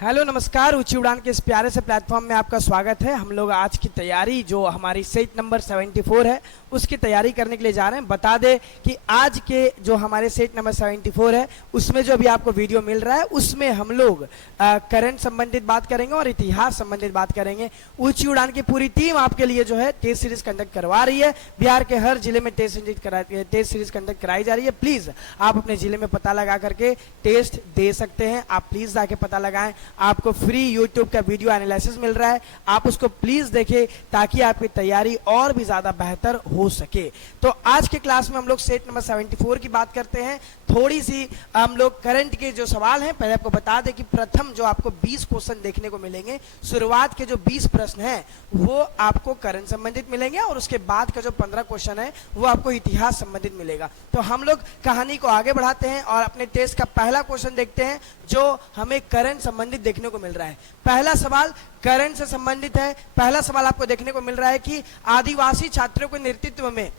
Hello नमस्कार। ऊंची उड़ान के इस प्यारे से प्लेटफॉर्म में आपका स्वागत है। हम लोग आज की तैयारी जो हमारी सेट नंबर 74 है उसकी तैयारी करने के लिए जा रहे हैं। बता दें कि आज के जो हमारे सेट नंबर 74 है उसमें जो अभी आपको वीडियो मिल रहा है उसमें हम लोग करंट संबंधित बात करेंगे और इतिहास संबंधित बात करेंगे। ऊंची उड़ान की पूरी टीम आपके लिए जो है टेस्ट सीरीज कंडक्ट करवा रही है। बिहार के हर जिले में टेस्ट सीरीज कंडक्ट कराई जा रही है। प्लीज आप अपने जिले में पता लगा करके टेस्ट दे सकते हैं। आप प्लीज जाके पता लगाएं। आपको फ्री यूट्यूब का वीडियो एनालिसिस मिल रहा है, आप उसको प्लीज देखें ताकि आपकी तैयारी और भी ज्यादा बेहतर हो सके। तो आज के क्लास में हम लोग सेट नंबर 74 की बात करते हैं। थोड़ी सी हम लोग करंट के जो सवाल हैं पहले आपको बता दें कि प्रथम जो आपको 20 क्वेश्चन देखने को मिलेंगे, शुरुआत के जो 20 प्रश्न हैं वो आपको करंट संबंधित मिलेंगे और उसके बाद का जो 15 क्वेश्चन है वो आपको इतिहास संबंधित मिलेगा। तो हम लोग कहानी को आगे बढ़ाते हैं और अपने टेस्ट का पहला क्वेश्चन देखते हैं जो हमें करंट संबंधित देखने को मिल रहा है। पहला सवाल करंट से संबंधित है। पहला सवाल आपको देखने को मिल रहा है कि आदिवासी छात्रों के नेतृत्व में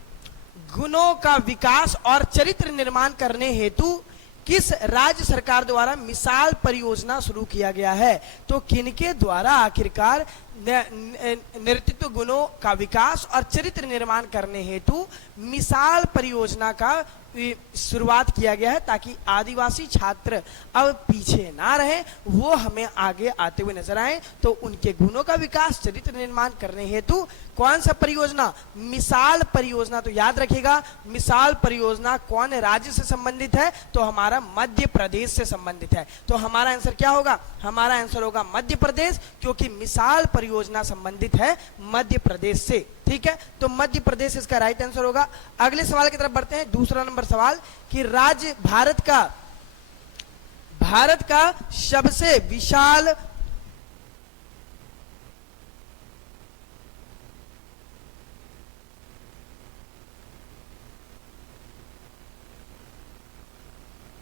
गुणों का विकास और चरित्र निर्माण करने हेतु किस राज्य सरकार द्वारा मिसाल परियोजना शुरू किया गया है। तो किनके द्वारा आखिरकार नेतृत्व गुणों का विकास और चरित्र निर्माण करने हेतु मिसाल परियोजना का शुरुआत किया गया है ताकि आदिवासी छात्र अब पीछे ना रहे, वो हमें आगे आते हुए नजर आए। तो उनके गुणों का विकास चरित्र निर्माण करने हेतु कौन सा परियोजना? मिसाल परियोजना। तो याद रखिएगा मिसाल परियोजना कौन राज्य से संबंधित है? तो हमारा मध्य प्रदेश से संबंधित है। तो हमारा आंसर क्या होगा? हमारा आंसर होगा मध्य प्रदेश, क्योंकि मिसाल परियोजना संबंधित है मध्य प्रदेश से। ठीक है, तो मध्य प्रदेश इसका राइट आंसर होगा। अगले सवाल की तरफ बढ़ते हैं। दूसरा नंबर सवाल कि राज्य भारत का सबसे विशाल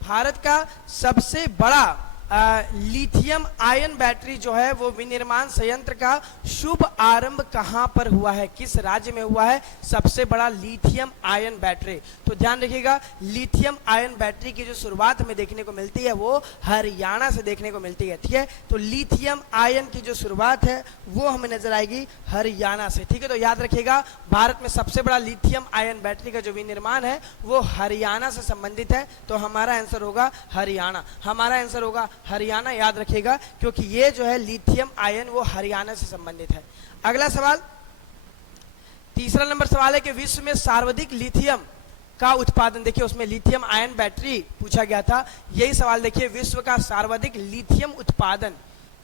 भारत का सबसे बड़ा लिथियम आयन बैटरी जो है वो विनिर्माण संयंत्र का शुभ आरंभ कहां पर हुआ है? किस राज्य में हुआ है सबसे बड़ा लिथियम आयन बैटरी? तो ध्यान रखिएगा लिथियम आयन बैटरी की जो शुरुआत हमें देखने को मिलती है वो हरियाणा से देखने को मिलती है। ठीक है, तो लिथियम आयन की जो शुरुआत है वो हमें नजर आएगी हरियाणा से। ठीक है, तो याद रखिएगा भारत में सबसे बड़ा लिथियम आयन बैटरी का जो विनिर्माण है वो हरियाणा से संबंधित है। तो हमारा आंसर होगा हरियाणा। हमारा आंसर होगा हरियाणा, याद रखिएगा, क्योंकि ये जो है लिथियम आयन वो हरियाणा से संबंधित है। अगला सवाल, तीसरा नंबर सवाल है कि विश्व में सर्वाधिक लिथियम का उत्पादन, देखिए उसमें लिथियम आयन बैटरी पूछा गया था। यही सवाल देखिए, विश्व का सर्वाधिक लिथियम उत्पादन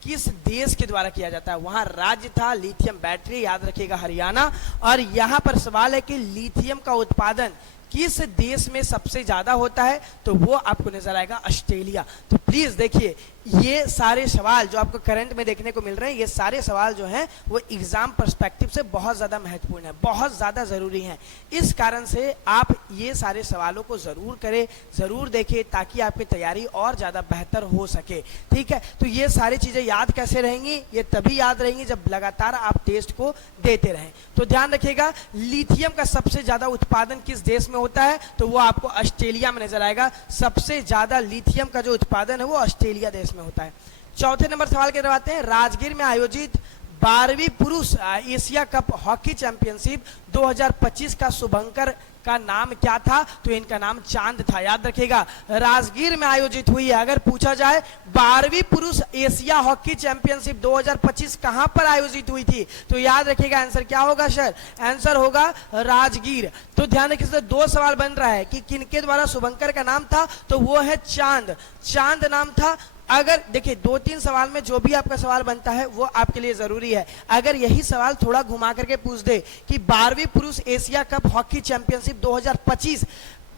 किस देश के द्वारा किया जाता है? वहां राज्य था लिथियम बैटरी, याद रखिएगा हरियाणा। और यहां पर सवाल है कि लिथियम का उत्पादन किस देश में सबसे ज्यादा होता है? तो वो आपको नजर आएगा ऑस्ट्रेलिया। तो प्लीज देखिए ये सारे सवाल जो आपको करंट में देखने को मिल रहे हैं, ये सारे सवाल जो हैं वो एग्जाम पर्सपेक्टिव से बहुत ज्यादा महत्वपूर्ण है, बहुत ज्यादा जरूरी हैं। इस कारण से आप ये सारे सवालों को जरूर करें, जरूर देखें, ताकि आपकी तैयारी और ज्यादा बेहतर हो सके। ठीक है, तो ये सारी चीजें याद कैसे रहेंगी? ये तभी याद रहेंगी जब लगातार आप टेस्ट को देते रहें। तो ध्यान रखिएगा लिथियम का सबसे ज्यादा उत्पादन किस देश में होता है? तो वो आपको ऑस्ट्रेलिया में नजर आएगा। सबसे ज्यादा लिथियम का जो उत्पादन है वो ऑस्ट्रेलिया देश में होता है। चौथे नंबर सवाल के आते हैं, राजगीर में आयोजित 12वीं पुरुष एशिया कप हॉकी चैंपियनशिप 2025 का शुभंकर का नाम क्या था? तो इनका नाम चांद था। याद रखिएगा राजगीर में आयोजित हुई है। अगर पूछा जाए 12वीं पुरुष एशिया हॉकी चैंपियनशिप 2025 कहां पर आयोजित हुई थी? तो याद रखिएगा आंसर क्या होगा सर? आंसर होगा राजगीर। तो ध्यान रखिए दो सवाल बन रहा है कि किनके द्वारा शुभंकर का नाम था? तो वो है चांद, चांद नाम था। अगर देखिए 2-3 सवाल में जो भी आपका सवाल बनता है वो आपके लिए जरूरी है। अगर यही सवाल थोड़ा घुमा करके पूछ दे कि 12वीं पुरुष एशिया कप हॉकी चैंपियनशिप 2025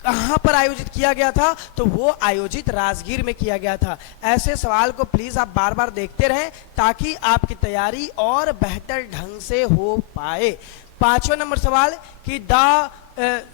कहां पर आयोजित किया गया था? तो वो आयोजित राजगीर में किया गया था। ऐसे सवाल को प्लीज आप बार बार देखते रहें ताकि आपकी तैयारी और बेहतर ढंग से हो पाए। पांचवा नंबर सवाल कि द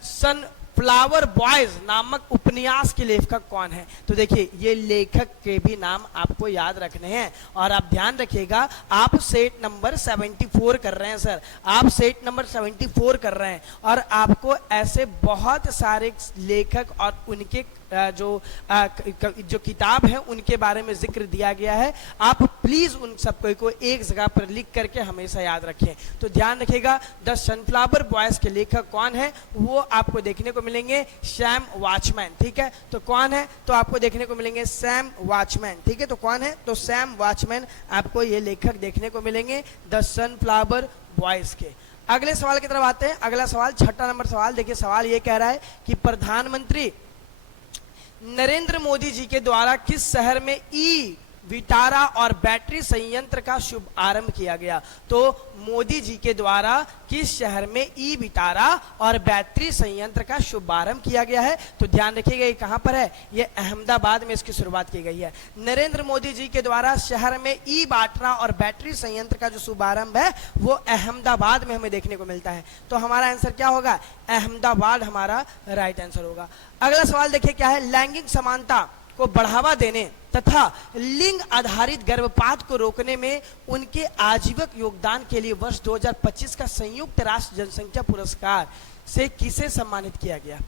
सन फ्लावर बॉयज नामक उपन्यास के लेखक कौन है? तो देखिए ये लेखक के भी नाम आपको याद रखने हैं और आप ध्यान रखिएगा आप सेट नंबर 74 कर रहे हैं सर, आप सेट नंबर 74 कर रहे हैं और आपको ऐसे बहुत सारे लेखक और उनके जो किताब है उनके बारे में जिक्र दिया गया है। आप प्लीज उन सब को एक जगह पर लिख करके हमेशा याद रखें। तो ध्यान रखिएगा, द सनफ्लावर बॉयज के लेखक कौन है, वो आपको देखने को मिलेंगे सैम वॉचमैन। ठीक है, तो कौन है, तो आपको देखने को मिलेंगे सैम वॉचमैन। ठीक है, तो कौन है, तो सैम वॉचमैन आपको ये लेखक देखने को मिलेंगे द सनफ्लावर बॉयज के। अगले सवाल की तरफ आते हैं। अगला सवाल, छठा नंबर सवाल, देखिए सवाल ये कह रहा है कि प्रधानमंत्री नरेंद्र मोदी जी के द्वारा किस शहर में ई विटारा और बैटरी संयंत्र का शुभ आरंभ किया गया। तो मोदी जी के द्वारा किस शहर में ई विटारा और बैटरी संयंत्र का शुभारंभ किया गया है। तो ध्यान रखिएगा, ये कहां पर है, ये अहमदाबाद में इसकी शुरुआत की गई है। नरेंद्र मोदी जी के द्वारा शहर में ई बाटरा और बैटरी संयंत्र का जो शुभारंभ है वो अहमदाबाद में हमें देखने को मिलता है। तो हमारा आंसर क्या होगा, अहमदाबाद हमारा राइट आंसर होगा। अगला सवाल देखिए क्या है, लैंगिक समानता को बढ़ावा देने तथा लिंग आधारित गर्भपात को रोकने में उनके आजीवन योगदान के लिए वर्ष 2025 का संयुक्त राष्ट्र जनसंख्या पुरस्कार से किसे सम्मानित किया गया।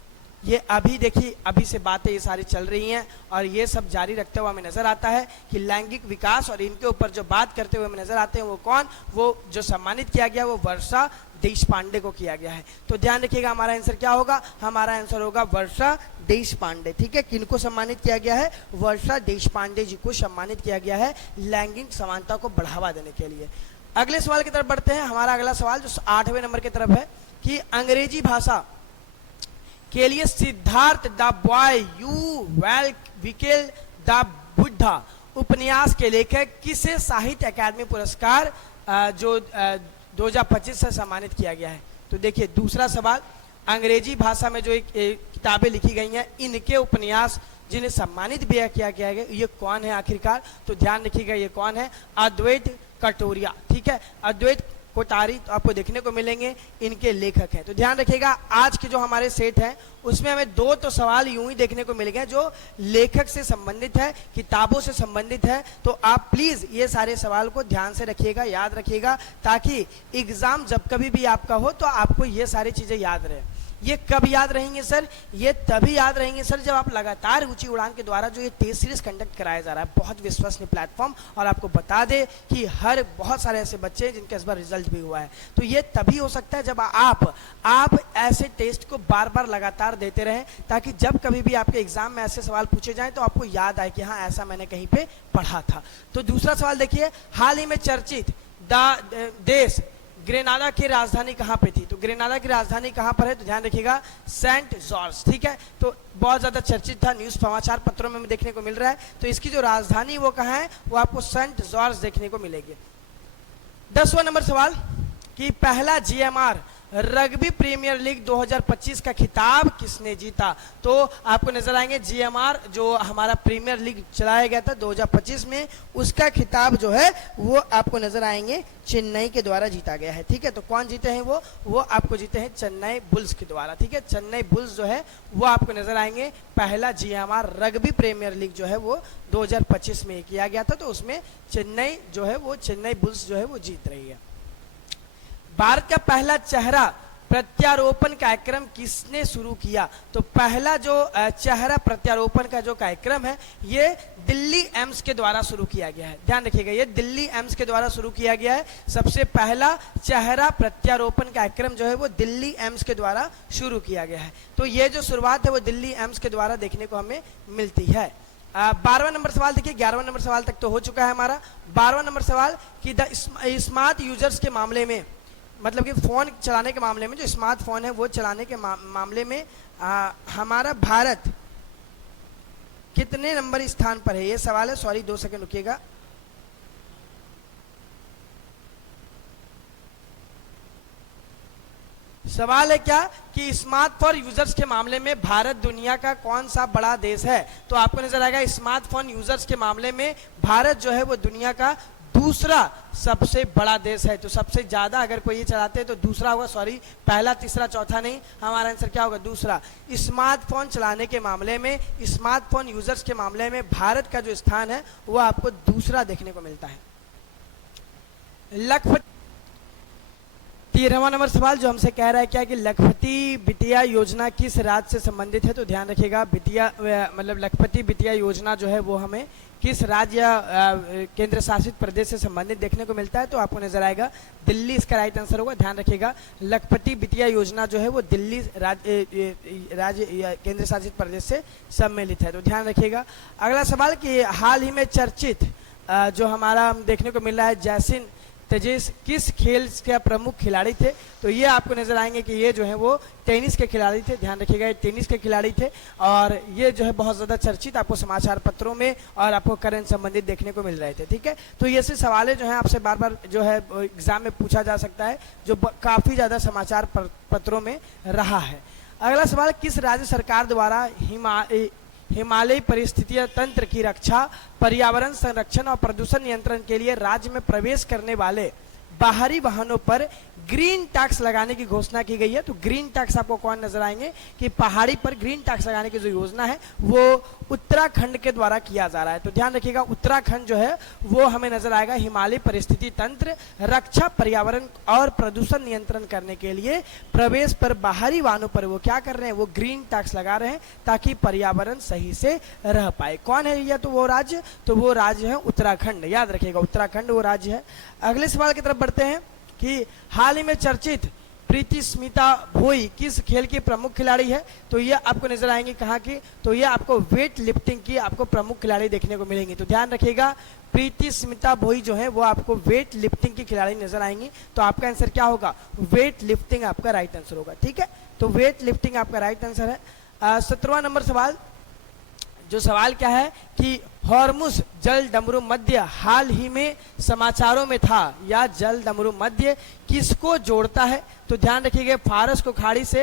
ये अभी देखिए, अभी से बातें ये सारी चल रही हैं और ये सब जारी रखते हुए हमें नजर आता है कि लैंगिक विकास और इनके ऊपर जो बात करते हुए हमें नजर आते हैं वो कौन, वो जो सम्मानित किया गया वो वर्षा देशपांडे को किया गया है। तो ध्यान रखिएगा, हमारा आंसर क्या होगा, हमारा आंसर होगा वर्षा देशपांडे। ठीक है, किनको सम्मानित किया गया है, वर्षा देशपांडे जी को सम्मानित किया गया है लैंगिक समानता को बढ़ावा देने के लिए। अगले सवाल की तरफ बढ़ते हैं। हमारा अगला सवाल जो 8वें नंबर की तरफ है कि अंग्रेजी भाषा के लिए Siddharth the boy you well विकेल द बुद्धा उपन्यास के लेखक किसे साहित्य अकादमी पुरस्कार जो 2025 से सम्मानित किया गया है। तो देखिए दूसरा सवाल, अंग्रेजी भाषा में जो एक किताबें लिखी गई हैं इनके उपन्यास जिन्हें सम्मानित भी किया गया है ये कौन है आखिरकार। तो ध्यान रखिएगा, ये कौन है, अद्वैत कटोरिया। ठीक है, अद्वैत कोटारी तो आपको देखने को मिलेंगे, इनके लेखक हैं। तो ध्यान रखिएगा, आज के जो हमारे सेट हैं उसमें हमें 2 तो सवाल यूं ही देखने को मिल गए जो लेखक से संबंधित है, किताबों से संबंधित है। तो आप प्लीज ये सारे सवाल को ध्यान से रखिएगा, याद रखिएगा, ताकि एग्जाम जब कभी भी आपका हो तो आपको ये सारी चीजें याद रहे। ये कब याद रहेंगे सर, ये तभी याद रहेंगे सर जब आप लगातार ऊंची उड़ान के द्वारा जो ये टेस्ट सीरीज कंडक्ट कराया जा रहा है, बहुत विश्वसनीय प्लेटफॉर्म, और आपको बता दे कि हर बहुत सारे ऐसे बच्चे हैं जिनका इस बार रिजल्ट भी हुआ है। तो ये तभी हो सकता है जब आप ऐसे टेस्ट को बार बार लगातार देते रहें, ताकि जब कभी भी आपके एग्जाम में ऐसे सवाल पूछे जाएं तो आपको याद आए कि हाँ ऐसा मैंने कहीं पे पढ़ा था। तो दूसरा सवाल देखिए, हाल ही में चर्चित देश ग्रेनाडा की राजधानी कहां पे थी। तो ग्रेनाडा की राजधानी कहां पर है, तो ध्यान रखिएगा सेंट जॉर्ज। ठीक है, तो बहुत ज्यादा चर्चित था, न्यूज समाचार पत्रों में देखने को मिल रहा है। तो इसकी जो राजधानी वो कहां है, वो आपको सेंट जॉर्ज देखने को मिलेगी। 10वां नंबर सवाल कि पहला जीएमआर रग्बी प्रीमियर लीग 2025 का खिताब किसने जीता। तो आपको नजर आएंगे जीएमआर जो हमारा प्रीमियर लीग चलाया गया था 2025 में, उसका खिताब जो है वो आपको नजर आएंगे चेन्नई के द्वारा जीता गया है। ठीक है, तो कौन जीते हैं वो आपको जीते हैं चेन्नई बुल्स के द्वारा। ठीक है, चेन्नई बुल्स जो है वो आपको नजर आएंगे, पहला जीएमआर रग्बी प्रीमियर लीग जो है वो 2025 में किया गया था, तो उसमें चेन्नई जो है वो चेन्नई बुल्स जो है वो जीत रही है। भारत का पहला चेहरा प्रत्यारोपण कार्यक्रम किसने शुरू किया। तो पहला जो चेहरा प्रत्यारोपण का जो कार्यक्रम है ये दिल्ली एम्स के द्वारा शुरू किया गया है। ध्यान रखिएगा, ये दिल्ली एम्स के द्वारा शुरू किया गया है। सबसे पहला चेहरा प्रत्यारोपण कार्यक्रम जो है वो दिल्ली एम्स के द्वारा शुरू किया गया है। तो ये जो शुरुआत है वो दिल्ली एम्स के द्वारा देखने को हमें मिलती है। 12वां नंबर सवाल देखिए, 11वां नंबर सवाल तक तो हो चुका है हमारा। 12वां नंबर सवाल कि द स्मार्ट यूजर्स के मामले में, मतलब कि फोन चलाने के मामले में, जो स्मार्टफोन है वो चलाने के मामले में हमारा भारत कितने नंबर स्थान पर है, ये सवाल है। सॉरी 2 सेकंड रुकिएगा। सवाल है क्या कि स्मार्टफोन यूजर्स के मामले में भारत दुनिया का कौन सा बड़ा देश है। तो आपको नजर आएगा स्मार्टफोन यूजर्स के मामले में भारत जो है वो दुनिया का दूसरा सबसे बड़ा देश है। तो सबसे ज्यादा अगर कोई ये चलाते हैं तो दूसरा होगा, सॉरी पहला तीसरा चौथा नहीं, हमारा आंसर क्या होगा, दूसरा। स्मार्टफोन चलाने के मामले में, स्मार्टफोन यूजर्स के मामले में भारत का जो स्थान है वो आपको दूसरा देखने को मिलता है। लखपति 13वां नंबर सवाल जो हमसे कह रहा है क्या कि लखपति बिटिया योजना किस राज्य से संबंधित है। तो ध्यान रखिएगा, बिटिया मतलब लखपति बिटिया योजना जो है वो हमें किस राज्य केंद्र शासित प्रदेश से संबंधित देखने को मिलता है। तो आपको नजर आएगा दिल्ली इसका राइट आंसर होगा। ध्यान रखिएगा, लखपति बिटिया योजना जो है वो दिल्ली राज्य केंद्र शासित प्रदेश से सम्मिलित है। तो ध्यान रखिएगा। अगला सवाल कि हाल ही में चर्चित जो हमारा देखने को मिल रहा है जैसिन तेजेस किस खेल के प्रमुख खिलाड़ी थे। तो ये आपको नजर आएंगे कि ये जो है वो टेनिस के खिलाड़ी थे। ध्यान रखिएगा, ये टेनिस के खिलाड़ी थे और ये जो है बहुत ज़्यादा चर्चित आपको समाचार पत्रों में और आपको करंट संबंधित देखने को मिल रहे थे। ठीक है, तो ये से सवाल जो है आपसे बार बार जो है एग्जाम में पूछा जा सकता है, जो काफ़ी ज़्यादा समाचार पत्रों में रहा है। अगला सवाल, किस राज्य सरकार द्वारा हिमालयी परिस्थितियों तंत्र की रक्षा, पर्यावरण संरक्षण और प्रदूषण नियंत्रण के लिए राज्य में प्रवेश करने वाले बाहरी वाहनों पर ग्रीन टैक्स लगाने की घोषणा की गई है। तो ग्रीन टैक्स आपको कौन नजर आएंगे कि पहाड़ी पर ग्रीन टैक्स लगाने की जो योजना है वो उत्तराखंड के द्वारा किया जा रहा है। तो ध्यान रखिएगा, उत्तराखंड जो है वो हमें नजर आएगा हिमालय परिस्थिति तंत्र रक्षा, पर्यावरण और प्रदूषण नियंत्रण करने के लिए प्रवेश पर बाहरी वाहनों पर वो क्या कर रहे हैं, वो ग्रीन टैक्स लगा रहे हैं ताकि पर्यावरण सही से रह पाए। कौन है यह? तो वो राज्य, तो वो राज्य है उत्तराखंड। याद रखिएगा, उत्तराखंड वो राज्य है। अगले सवाल की तरफ बढ़ते हैं कि हाल ही में चर्चित प्रीति स्मिता भोई किस खेल की प्रमुख खिलाड़ी है। तो ये आपको नजर आएंगे कहाँ की, तो ये आपको वेट लिफ्टिंग की आपको प्रमुख खिलाड़ी देखने को मिलेंगी। तो ध्यान रखिएगा, प्रीति स्मिता भोई जो है वो आपको वेट लिफ्टिंग की खिलाड़ी नजर आएंगी। तो आपका आंसर क्या होगा? वेट लिफ्टिंग आपका राइट आंसर होगा। ठीक है, तो वेट लिफ्टिंग आपका राइट आंसर है। 17वां नंबर सवाल, जो सवाल क्या है कि हॉर्मुज जल डमरू मध्य हाल ही में समाचारों में था, या जल डमरू मध्य किसको जोड़ता है। तो ध्यान रखिएगा, फारस को खाड़ी से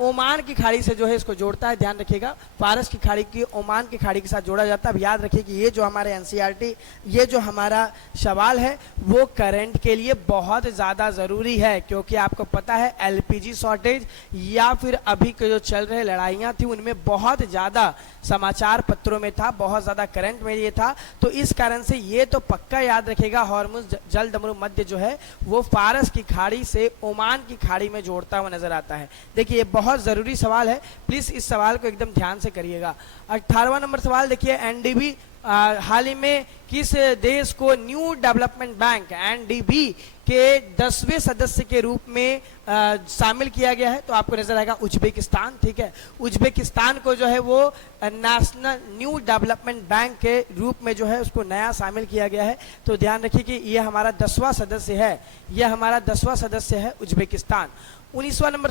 ओमान की खाड़ी से जो है इसको जोड़ता है। ध्यान रखिएगा, फारस की खाड़ी की ओमान की खाड़ी के साथ जोड़ा जाता है। अब याद रखिए कि ये जो हमारे एनसीईआरटी ये जो हमारा सवाल है वो करंट के लिए बहुत ज़्यादा ज़रूरी है, क्योंकि आपको पता है एलपीजी शॉर्टेज या फिर अभी के जो चल रहे लड़ाइयाँ थी उनमें बहुत ज़्यादा समाचार पत्रों में था, बहुत ज़्यादा करंट में ये था। तो इस कारण से ये तो पक्का याद रखेगा, हॉर्मुज जल डमरू मध्य जो है वो फारस की खाड़ी से ओमान की खाड़ी में जोड़ता हुआ नजर आता है। देखिए ये बहुत जरूरी सवाल है, प्लीज इस सवाल को एकदम ध्यान से करिएगा। 18वां नंबर सवाल देखिए, एनडीबी हाल ही में किस देश को न्यू डेवलपमेंट बैंक एनडीबी के 10वें सदस्य के रूप में शामिल किया गया है। तो आपको नजर आएगा उज्बेकिस्तान। ठीक है, उज्बेकिस्तान को जो है वो नेशनल न्यू डेवलपमेंट बैंक के रूप में जो है उसको नया शामिल किया गया है। तो ध्यान रखिए कि ये हमारा 10वां सदस्य है, यह हमारा 10वां सदस्य है उज्बेकिस्तान। 19वां नंबर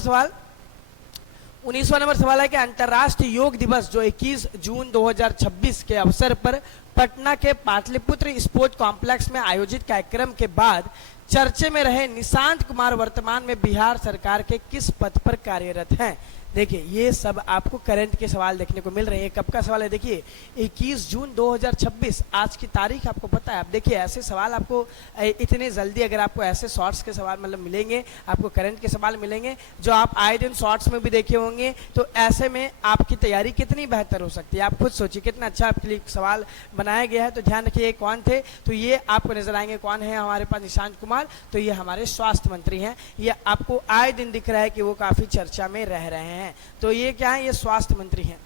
सवाल है कि अंतर्राष्ट्रीय योग दिवस जो 21 जून 2026 के अवसर पर पटना के पाटलिपुत्र स्पोर्ट्स कॉम्प्लेक्स में आयोजित कार्यक्रम के बाद चर्चे में रहे निशांत कुमार वर्तमान में बिहार सरकार के किस पद पर कार्यरत हैं। देखिए ये सब आपको करंट के सवाल देखने को मिल रहे हैं। कब का सवाल है? देखिए 21 जून 2026 आज की तारीख आपको पता है। अब देखिए ऐसे सवाल आपको इतने जल्दी अगर आपको ऐसे शॉर्ट्स के सवाल मतलब मिलेंगे, आपको करंट के सवाल मिलेंगे जो आप आए दिन शॉर्ट्स में भी देखे होंगे, तो ऐसे में आपकी तैयारी कितनी बेहतर हो सकती है। आप खुद सोचिए कितना अच्छा आपके लिए सवाल बनाया गया है। तो ध्यान रखिए कौन थे, तो ये आपको नजर आएंगे कौन है हमारे पास, निशांत कुमार। तो ये हमारे स्वास्थ्य मंत्री हैं। ये आपको आए दिन दिख रहा है कि वो काफी चर्चा में रह रहे हैं। तो ये क्या है? ये स्वास्थ्य मंत्री हैं।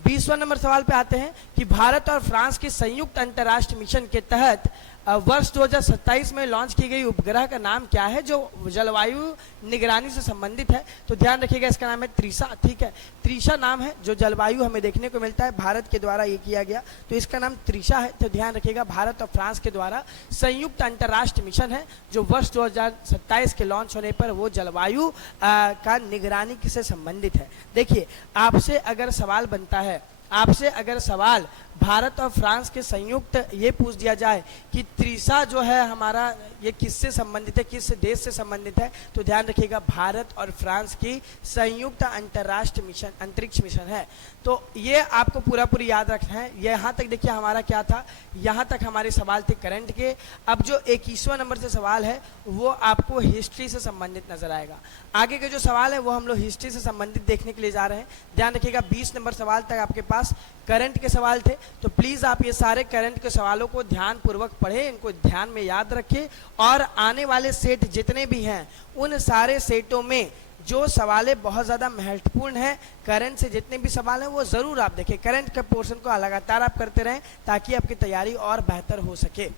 20वां नंबर सवाल पे आते हैं कि भारत और फ्रांस के संयुक्त अंतर्राष्ट्रीय मिशन के तहत वर्ष 2027 में लॉन्च की गई उपग्रह का नाम क्या है जो जलवायु निगरानी से संबंधित है। तो ध्यान रखिएगा इसका नाम है त्रिशा। ठीक है, त्रिशा नाम है जो जलवायु हमें देखने को मिलता है, भारत के द्वारा ये किया गया, तो इसका नाम त्रिशा है। तो ध्यान रखिएगा भारत और फ्रांस के द्वारा संयुक्त अंतर्राष्ट्रीय मिशन है जो वर्ष 2027 के लॉन्च होने पर वो जलवायु का निगरानी से संबंधित है। देखिए आपसे अगर सवाल बनता है, आपसे अगर सवाल भारत और फ्रांस के संयुक्त ये पूछ दिया जाए कि त्रिशा जो है हमारा ये किससे संबंधित है, किस देश से संबंधित है, तो ध्यान रखिएगा भारत और फ्रांस की संयुक्त अंतर्राष्ट्रीय मिशन अंतरिक्ष मिशन है। तो ये आपको पूरी याद रखना है। यहाँ तक देखिए हमारा क्या था, यहाँ तक हमारे सवाल थे करंट के। अब जो 21वां नंबर से सवाल है वो आपको हिस्ट्री से संबंधित नजर आएगा। आगे के जो सवाल है वो हम लोग हिस्ट्री से संबंधित देखने के लिए जा रहे हैं। ध्यान रखिएगा 20 नंबर सवाल तक आपके पास पास करंट के सवाल थे। तो प्लीज आप ये सारे करंट के सवालों को ध्यान पूर्वक पढ़ें, इनको ध्यान में याद रखें, और आने वाले सेट जितने भी हैं उन सारे सेटों में जो सवालें बहुत ज़्यादा महत्वपूर्ण हैं, करंट से जितने भी सवाल हैं वो ज़रूर आप देखें। करंट के पोर्शन को लगातार आप करते रहें ताकि आपकी तैयारी और बेहतर हो सके।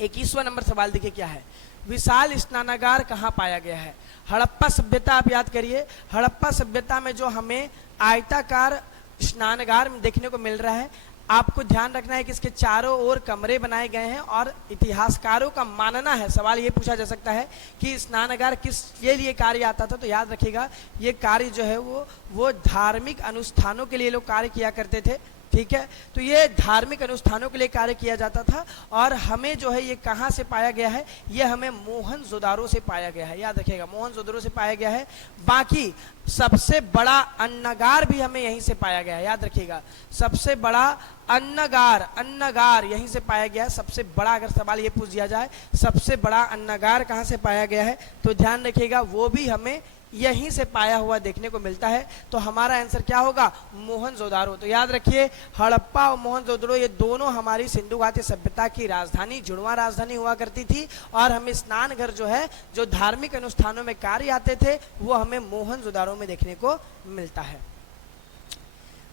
21वां नंबर सवाल देखिए क्या है, विशाल स्नानागार कहाँ पाया गया है? हड़प्पा सभ्यता आप याद करिए, हड़प्पा सभ्यता में जो हमें आयताकार स्नानागार देखने को मिल रहा है, आपको ध्यान रखना है कि इसके चारों ओर कमरे बनाए गए हैं, और इतिहासकारों का मानना है, सवाल ये पूछा जा सकता है कि स्नानागार किस के लिए कार्य आता था, तो याद रखिएगा ये कार्य जो है वो धार्मिक अनुष्ठानों के लिए लोग कार्य किया करते थे, ठीक है। तो ये धार्मिक अनुष्ठानों के लिए कार्य किया जाता था, और हमें जो है ये कहाँ से पाया गया है, ये हमें मोहनजोदारो से पाया गया है, याद रखिएगा मोहनजोदारो से पाया गया है। बाकी सबसे बड़ा अन्नगार भी हमें यहीं से पाया गया है, याद रखिएगा सबसे बड़ा अन्नगार यहीं से पाया गया है। सबसे बड़ा, अगर सवाल ये पूछ दिया जाए सबसे बड़ा अन्नगार कहाँ से पाया गया है, तो ध्यान रखिएगा वो भी हमें यहीं से पाया हुआ देखने को मिलता है। तो हमारा आंसर क्या होगा, मोहनजोदारो। तो याद रखिए हड़प्पा और मोहनजोदड़ो ये दोनों हमारी सिंधु घाटी सभ्यता की राजधानी, जुड़वा राजधानी हुआ करती थी, और हमें स्नान घर जो है जो धार्मिक अनुष्ठानों में कार्य आते थे वो हमें मोहनजोदारो में देखने को मिलता है।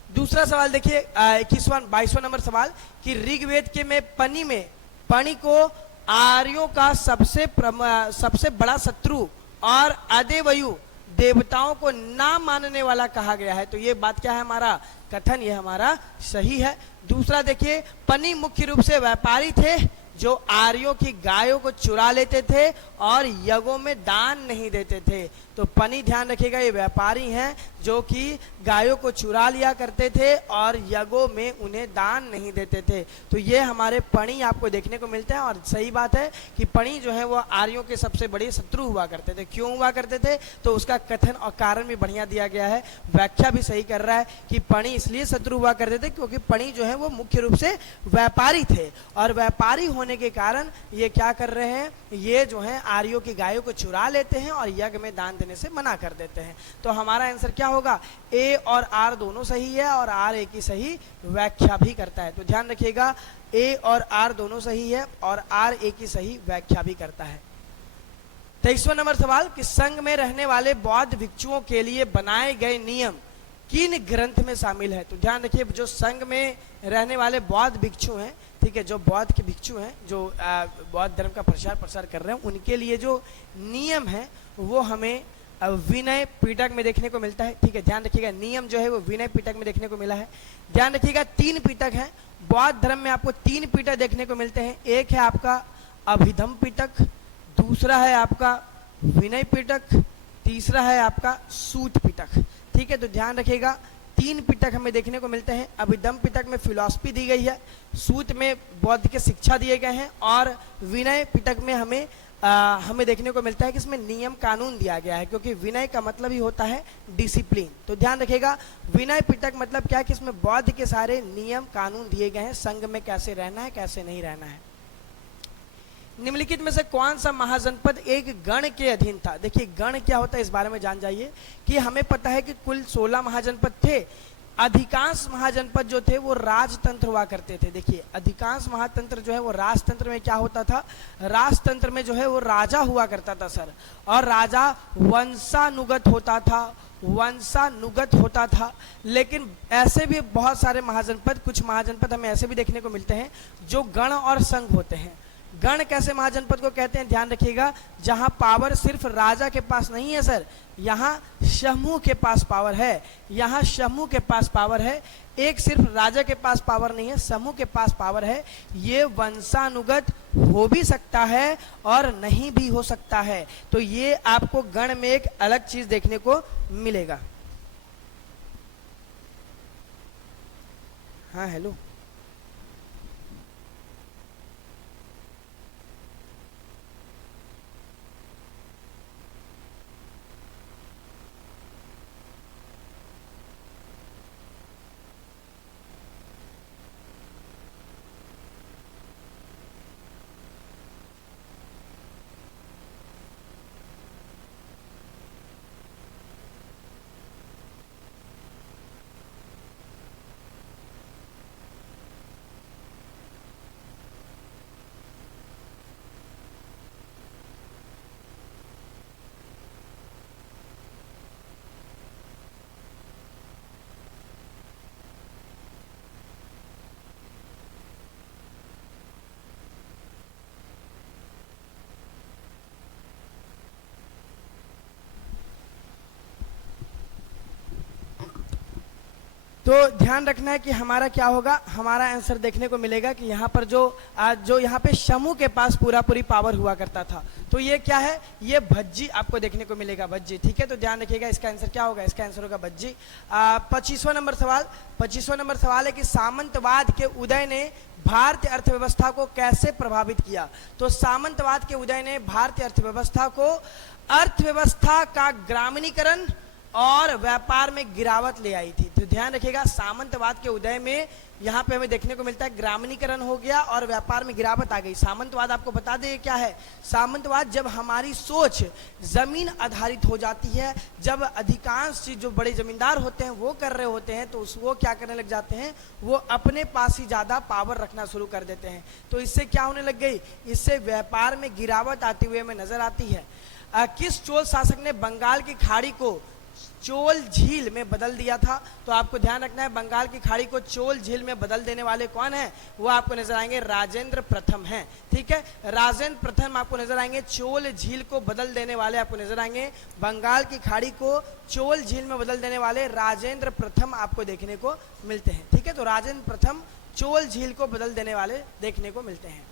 दूसरा सवाल देखिए 22वां नंबर सवाल कि ऋग्वेद के में पनी को आर्यों का सबसे बड़ा शत्रु और अदेवयु देवताओं को ना मानने वाला कहा गया है। तो ये बात क्या है, हमारा कथन ये हमारा सही है। दूसरा देखिए पनी मुख्य रूप से व्यापारी थे जो आर्यों की गायों को चुरा लेते थे और यज्ञों में दान नहीं देते थे। तो पनी ध्यान रखिएगा ये व्यापारी हैं जो कि गायों को चुरा लिया करते थे और यज्ञों में उन्हें दान नहीं देते थे। तो ये हमारे पणी आपको देखने को मिलते हैं, और सही बात है कि पणी जो है वो आर्यों के सबसे बड़े शत्रु हुआ करते थे। क्यों हुआ करते थे, तो उसका कथन और कारण भी बढ़िया दिया गया है, व्याख्या भी सही कर रहा है कि पणी इसलिए शत्रु हुआ करते थे क्योंकि पणी जो है वो मुख्य रूप से व्यापारी थे, और व्यापारी होने के कारण ये क्या कर रहे हैं, ये जो है आर्यों की गायों को चुरा लेते हैं और यज्ञ में दान देने से मना कर देते हैं। तो हमारा आंसर क्या होगा, ए और आर दोनों सही है, और आर ए की सही व्याख्या भी करता है। तो ध्यान रखिएगा ए और आर दोनों सही है और आर ए की सही व्याख्या भी करता है। 23वां नंबर सवाल कि संघ में रहने वाले बौद्ध भिक्षुओं के लिए बनाए गए नियम किन ग्रंथ में शामिल है। तो ध्यान रखिए जो संघ में रहने वाले बौद्ध भिक्षु हैं, ठीक है, जो बौद्ध के भिक्षु हैं जो बौद्ध धर्म का प्रसार कर रहे हैं, उनके लिए जो नियम है वो हमें विनय पिटक में देखने को मिलता है। ठीक है, ध्यान रखिएगा नियम जो है वो विनय पिटक में देखने को मिला है। ध्यान रखिएगा 3 पिटक हैं बौद्ध धर्म में, आपको 3 पिटक देखने को मिलते हैं। एक है आपका अभिधम पिटक, दूसरा है आपका विनय पिटक, तीसरा है आपका सूत पिटक। ठीक है, तो ध्यान रखिएगा 3 पिटक हमें देखने को मिलते हैं। अभिधम पिटक में फिलॉसफी दी गई है, सूत में बौद्ध के शिक्षा दिए गए हैं, और विनय पिटक में हमें देखने को मिलता है कि इसमें नियम कानून दिया गया है, क्योंकि विनय का मतलब ही होता है डिसिप्लिन। तो ध्यान रखिएगा विनय पिटक मतलब क्या है कि इसमें बौद्ध के सारे नियम कानून दिए गए हैं, संघ में कैसे रहना है कैसे नहीं रहना है। निम्नलिखित में से कौन सा महाजनपद एक गण के अधीन था। देखिए गण क्या होता है इस बारे में जान जाइए कि हमें पता है कि कुल 16 महाजनपद थे। अधिकांश महाजनपद जो थे वो राजतंत्र हुआ करते थे। देखिए अधिकांश महातंत्र जो है वो राजतंत्र में क्या होता था, राजतंत्र में जो है वो राजा हुआ करता था सर, और राजा वंशानुगत होता था। लेकिन ऐसे भी बहुत सारे महाजनपद, कुछ महाजनपद हमें ऐसे भी देखने को मिलते हैं जो गण और संघ होते हैं। गण कैसे महाजनपद को कहते हैं, ध्यान रखिएगा जहां पावर सिर्फ राजा के पास नहीं है सर, यहाँ समूह के पास पावर है, यहाँ समूह के पास पावर है। एक सिर्फ राजा के पास पावर नहीं है, समूह के पास पावर है। ये वंशानुगत हो भी सकता है और नहीं भी हो सकता है। तो ये आपको गण में एक अलग चीज देखने को मिलेगा। हाँ हेलो, तो ध्यान रखना है कि हमारा क्या होगा, हमारा आंसर देखने को मिलेगा कि यहाँ पर जो यहाँ पे शमू के पास पूरा पूरी पावर हुआ करता था, तो ये क्या है, ये भज्जी आपको देखने को मिलेगा, भज्जी। ठीक है, तो ध्यान रखिएगा इसका आंसर क्या होगा, इसका आंसर होगा भज्जी। 25वां नंबर सवाल, 25वां नंबर सवाल है कि सामंतवाद के उदय ने भारतीय अर्थव्यवस्था को कैसे प्रभावित किया। तो सामंतवाद के उदय ने भारतीय अर्थव्यवस्था का ग्रामीणीकरण और व्यापार में गिरावट ले आई थी। तो ध्यान रखिएगा, सामंतवाद के उदय में यहाँ पे हमें देखने को मिलता है ग्रामीणीकरण हो गया और व्यापार में गिरावट आ गई। सामंतवाद आपको बता दें क्या है, सामंतवाद जब हमारी सोच जमीन आधारित हो जाती है, जब अधिकांश चीज जो बड़े जमींदार होते हैं वो कर रहे होते हैं, तो वो क्या करने लग जाते हैं, वो अपने पास ही ज्यादा पावर रखना शुरू कर देते हैं। तो इससे क्या होने लग गई, इससे व्यापार में गिरावट आती हुई हमें नजर आती है। किस चोल शासक ने बंगाल की खाड़ी को चोल झील में बदल दिया था। तो आपको ध्यान रखना है, बंगाल की खाड़ी को चोल झील में बदल देने वाले कौन है, वो आपको नजर आएंगे राजेंद्र प्रथम हैं। ठीक है, राजेंद्र प्रथम आपको नजर आएंगे, चोल झील को बदल देने वाले आपको नजर आएंगे, बंगाल की खाड़ी को चोल झील में बदल देने वाले राजेंद्र प्रथम आपको देखने को मिलते हैं। ठीक है, तो राजेंद्र प्रथम चोल झील को बदल देने वाले देखने को मिलते हैं।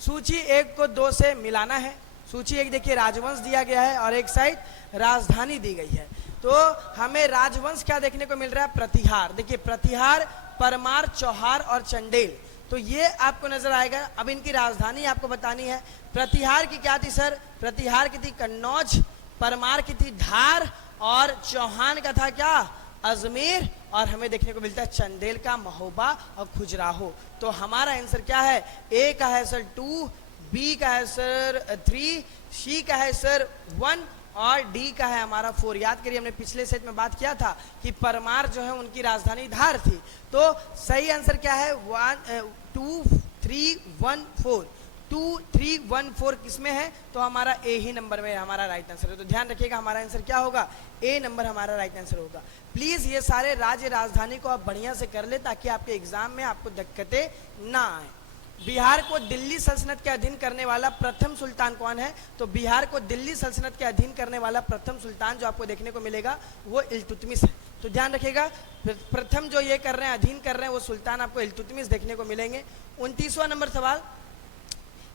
सूची 1 को 2 से मिलाना है। सूची 1 देखिए राजवंश दिया गया है और एक साइड राजधानी दी गई है। तो हमें राजवंश क्या देखने को मिल रहा है, प्रतिहार। देखिए प्रतिहार, परमार, चौहार और चंडेल, तो ये आपको नजर आएगा। अब इनकी राजधानी आपको बतानी है। प्रतिहार की क्या थी सर, प्रतिहार की थी कन्नौज, परमार की थी धार और चौहान का था क्या, अजमेर, और हमें देखने को मिलता है चंदेल का महोबा और खुजराहो। तो हमारा आंसर क्या है, ए का है सर 2, बी का है सर 3, सी का है सर 1 और डी का है हमारा 4। याद करिए हमने पिछले सेट में बात किया था कि परमार जो है उनकी राजधानी धार थी। तो सही आंसर क्या है, 1 2 3 1 4, 2 3 1 4 किसमें है, तो हमारा ए ही नंबर में हमारा राइट आंसर है। तो ध्यान रखिएगा हमारा आंसर क्या होगा, ए नंबर हमारा राइट आंसर होगा। प्लीज ये सारे राज्य राजधानी को आप बढ़िया से कर ले ताकि आपके एग्जाम में आपको दिक्कतें ना आए। बिहार को दिल्ली सल्तनत के अधीन करने वाला प्रथम सुल्तान कौन है, तो बिहार को दिल्ली सल्तनत के अधीन करने वाला प्रथम सुल्तान जो आपको देखने को मिलेगा वो इल्तुतमिश है। तो ध्यान रखिएगा, प्रथम जो ये कर रहे हैं, अधीन कर रहे हैं, वो सुल्तान आपको इल्तुतमिश देखने को मिलेंगे। 29वां नंबर सवाल,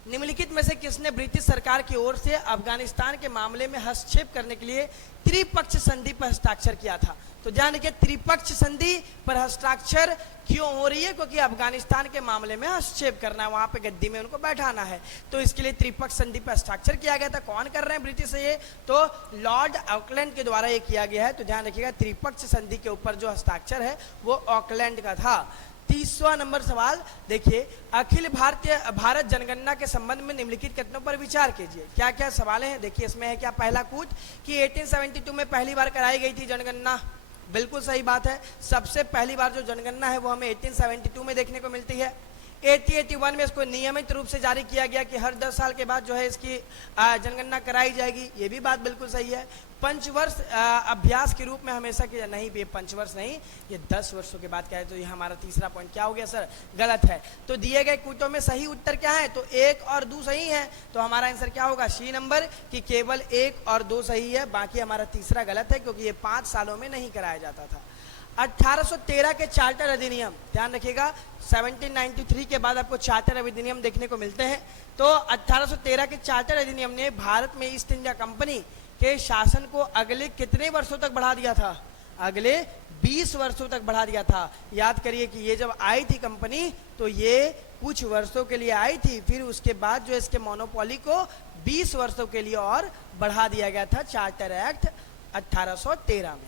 निम्नलिखित में से किसने ब्रिटिश सरकार की ओर से अफगानिस्तान के मामले में हस्तक्षेप करने के लिए त्रिपक्ष संधि पर हस्ताक्षर किया था। तो ध्यान रखिए, त्रिपक्ष संधि पर हस्ताक्षर क्यों हो रही है, क्योंकि अफगानिस्तान के मामले में हस्तक्षेप करना है, वहां पे गद्दी में उनको बैठाना है, तो इसके लिए त्रिपक्ष संधि पर हस्ताक्षर किया गया था। कौन कर रहे हैं ब्रिटिश से ये, तो लॉर्ड ऑकलैंड के द्वारा ये किया गया है। तो ध्यान रखिएगा त्रिपक्ष संधि के ऊपर जो हस्ताक्षर है वो ऑकलैंड का था। 30वां नंबर सवाल देखिए, अखिल भारत जनगणना के संबंध में निम्नलिखित कथनों पर विचार कीजिए। क्या क्या सवाल हैं, देखिए इसमें है क्या, पहला कूद कि 1872 में पहली बार कराई गई थी जनगणना, बिल्कुल सही बात है। सबसे पहली बार जो जनगणना है वो हमें 1872 में देखने को मिलती है। 1881 में इसको नियमित रूप से जारी किया गया कि हर 10 साल के बाद जो है इसकी जनगणना कराई जाएगी, ये भी बात बिल्कुल सही है। पंचवर्ष अभ्यास के रूप में हमेशा की नहीं, ये पंचवर्ष नहीं, ये 10 वर्षों के बाद क्या है, तो ये हमारा तीसरा पॉइंट क्या हो गया सर, गलत है। तो दिए गए कूटों में सही उत्तर क्या है, तो 1 और 2 सही है। तो हमारा आंसर क्या होगा, सी नंबर, कि केवल 1 और 2 सही है, बाकी हमारा तीसरा गलत है, क्योंकि ये 5 सालों में नहीं कराया जाता था। 1813 के चार्टर अधिनियम, ध्यान रखिएगा 1793 के बाद आपको चार्टर अधिनियम देखने को मिलते हैं। तो 1813 के चार्टर अधिनियम ने भारत में ईस्ट इंडिया कंपनी के शासन को अगले कितने वर्षों तक बढ़ा दिया था, अगले 20 वर्षों तक बढ़ा दिया था। याद करिए कि ये जब आई थी कंपनी तो ये कुछ वर्षों के लिए आई थी, फिर उसके बाद जो इसके मोनोपोली को 20 वर्षों के लिए और बढ़ा दिया गया था चार्टर एक्ट 1813 में।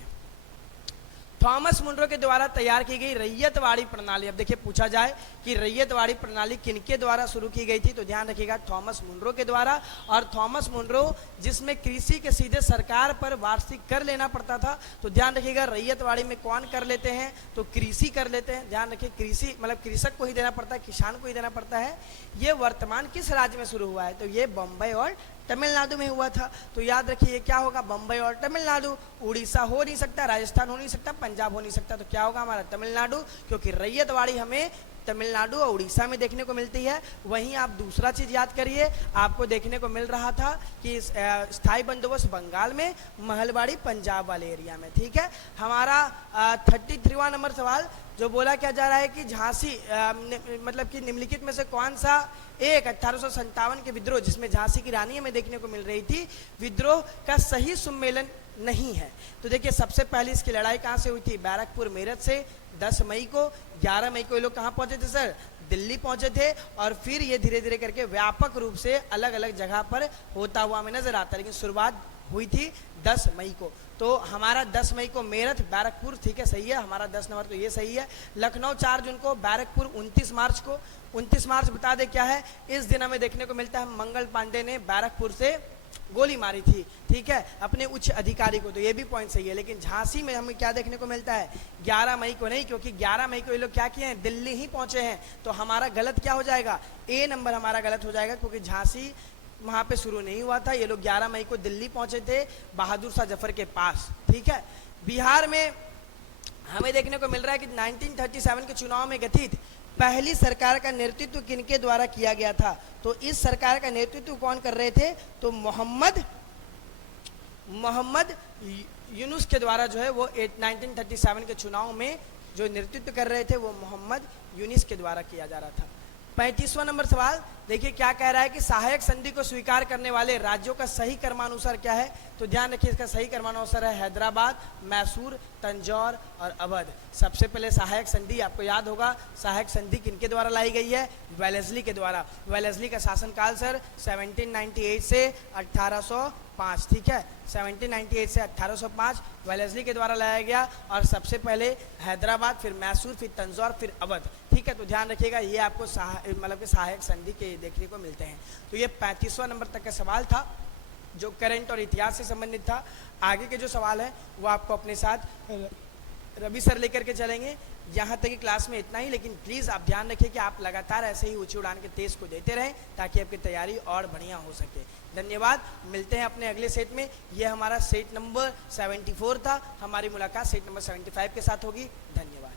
थॉमस मुनरो के द्वारा तैयार की गई रैयतवाड़ी प्रणाली, अब देखिए पूछा जाए कि रैयतवाड़ी प्रणाली किनके द्वारा शुरू की गई थी, तो ध्यान रखिएगा थॉमस मुनरो के द्वारा। और थॉमस मुनरो जिसमें कृषि के सीधे सरकार पर वार्षिक कर लेना पड़ता था। तो ध्यान रखिएगा रैयतवाड़ी में कौन कर लेते हैं, तो कृषि कर लेते हैं। ध्यान रखिए कृषि मतलब कृषक को ही देना पड़ता है, किसान को ही देना पड़ता है। ये वर्तमान किस राज्य में शुरू हुआ है, तो ये बम्बई और तमिलनाडु में हुआ था। तो याद रखिए क्या होगा, बम्बई और तमिलनाडु। उड़ीसा हो नहीं सकता, राजस्थान हो नहीं सकता, पंजाब हो नहीं सकता, तो क्या होगा हमारा तमिलनाडु, क्योंकि रैयतवाड़ी हमें तमिलनाडु और उड़ीसा में देखने को मिलती है। वहीं आप दूसरा चीज याद करिए, आपको देखने को मिल रहा था कि स्थायी बंदोबस्त बंगाल में, महलबाड़ी पंजाब वाले एरिया में। ठीक है, हमारा 33वां नंबर सवाल जो बोला क्या जा रहा है कि झांसी मतलब कि निम्नलिखित में से कौन सा एक 1857 के विद्रोह जिसमें झांसी की रानी हमें देखने को मिल रही थी, विद्रोह का सही सम्मेलन नहीं है। तो देखिए सबसे पहले इसकी लड़ाई कहाँ से हुई थी, बैरकपुर मेरठ से 10 मई को। 11 मई को ये लोग कहाँ पहुंचे थे सर, दिल्ली पहुंचे थे। और फिर ये धीरे धीरे करके व्यापक रूप से अलग अलग जगह पर होता हुआ हमें नजर आता है, लेकिन शुरुआत हुई थी 10 मई को। तो हमारा 10 मई को मेरठ, बैरकपुर, ठीक है सही है, हमारा 10 नंबर तो ये सही है। लखनऊ 4 जून को, बैरकपुर 29 मार्च को। 29 मार्च बता दे क्या है, इस दिन हमें देखने को मिलता है मंगल पांडे ने बैरकपुर से गोली मारी थी, ठीक है, अपने उच्च अधिकारी को, तो ये भी पॉइंट सही है। लेकिन झांसी में हमें क्या देखने को मिलता है, 11 मई को नहीं, क्योंकि 11 मई को ये लोग क्या किए हैं, दिल्ली ही पहुंचे हैं। तो हमारा गलत क्या हो जाएगा, ए नंबर हमारा गलत हो जाएगा, क्योंकि झांसी वहां पे शुरू नहीं हुआ था। ये लोग 11 मई को दिल्ली पहुंचे थे, बहादुर शाह जफर के पास। ठीक है, बिहार में हमें देखने को मिल रहा है कि 1937 के चुनाव में गठित पहली सरकार का नेतृत्व किनके द्वारा किया गया था। तो इस सरकार का नेतृत्व कौन कर रहे थे, तो मोहम्मद यूनुस के द्वारा जो है वो 1937 के चुनाव में जो नेतृत्व कर रहे थे वो मोहम्मद यूनुस के द्वारा किया जा रहा था। 35वां नंबर सवाल देखिए क्या कह रहा है कि सहायक संधि को स्वीकार करने वाले राज्यों का सही क्रमानुसार क्या है। तो ध्यान रखिए इसका सही क्रमानुसार है हैदराबाद, मैसूर, तंजौर और अवध। सबसे पहले सहायक संधि आपको याद होगा, सहायक संधि किनके द्वारा लाई गई है, वेलेस्ली के द्वारा। वेलेस्ली का शासनकाल सर 1798 से 1805, ठीक है, 1798 से 1805 वेलेस्ली के द्वारा लाया गया। और सबसे पहले हैदराबाद, फिर मैसूर, फिर तंजौर, फिर अवध। ठीक है, तो ध्यान रखिएगा ये आपको मतलब कि सहायक संधि के देखने को मिलते हैं। तो ये 35वां नंबर तक का सवाल था जो करंट और इतिहास से संबंधित था। आगे के जो सवाल है वो आपको अपने साथ रवि सर लेकर के चलेंगे। यहाँ तक की क्लास में इतना ही, लेकिन प्लीज़ आप ध्यान रखिए कि आप लगातार ऐसे ही ऊंची उड़ान के टेस्ट को देते रहें ताकि आपकी तैयारी और बढ़िया हो सके। धन्यवाद, मिलते हैं अपने अगले सेट में। ये हमारा सेट नंबर 74 था, हमारी मुलाकात सेट नंबर 75 के साथ होगी। धन्यवाद।